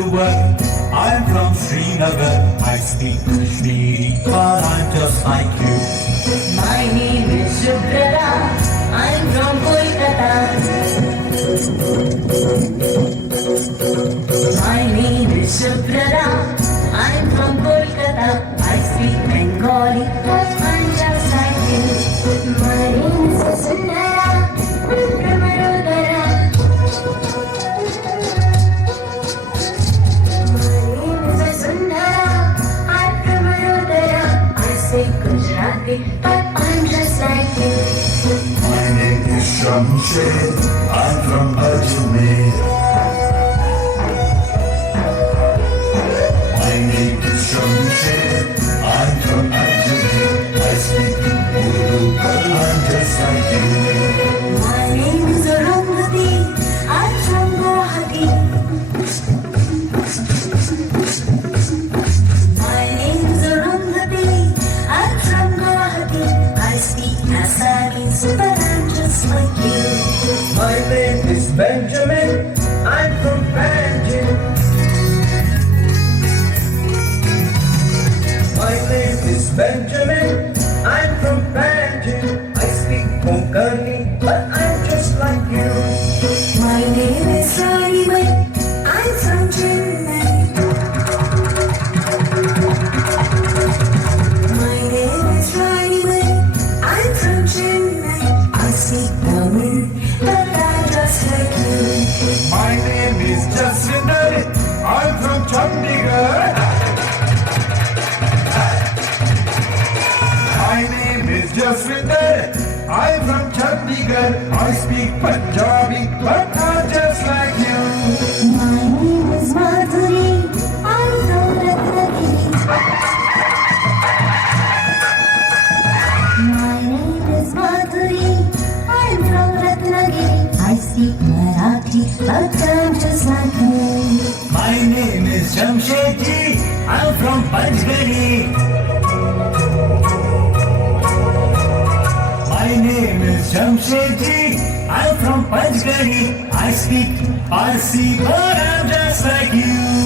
to work. I'm from Srinagar. I speak Kashmiri, but I'm just like you. My name is Shukrata. I'm from Kolkata. My name is Shukrata. I'm from Kolkata. I speak Bengali, but I'm just like you. My name is Sundara. I'm from Arudara. My name is Sundara. I'm from Arudara. I speak Gujarati, but I'm just like you. My name is Shamshed. I'm from Ajmer. My name is Shamshed. I'm from Ajmer. I speak Urdu, but I'm just like you. My name is Arundhati. I'm from Guwahati. My name is Arundhati. I'm from Guwahati. I speak Assamese, but I'm just like you. My name is Benjamin. I'm from Panjim. My name is Benjamin. I'm from Panjim. I speak Konkani, but I'm just like you. My name is Ranibai. I'm from Chennai. My name is Ranibai. I'm from Chennai. I speak Tamil, but I'm just like you. My name is Jaswinder. I'm from Chandigarh. My name is Jaswinder. I'm from Chandigarh. I speak Punjabi, but I'm just like you. My name is Madhavi. I'm from Rappelling. My name is Madhavi. I'm from Ratnagiri. I speak Marathi, but I'm just like you. My name is Jamshedji. I'm from Panchgari. My name is Jamshedji. I'm from Panchgari. I speak Parsi, but I'm just like you.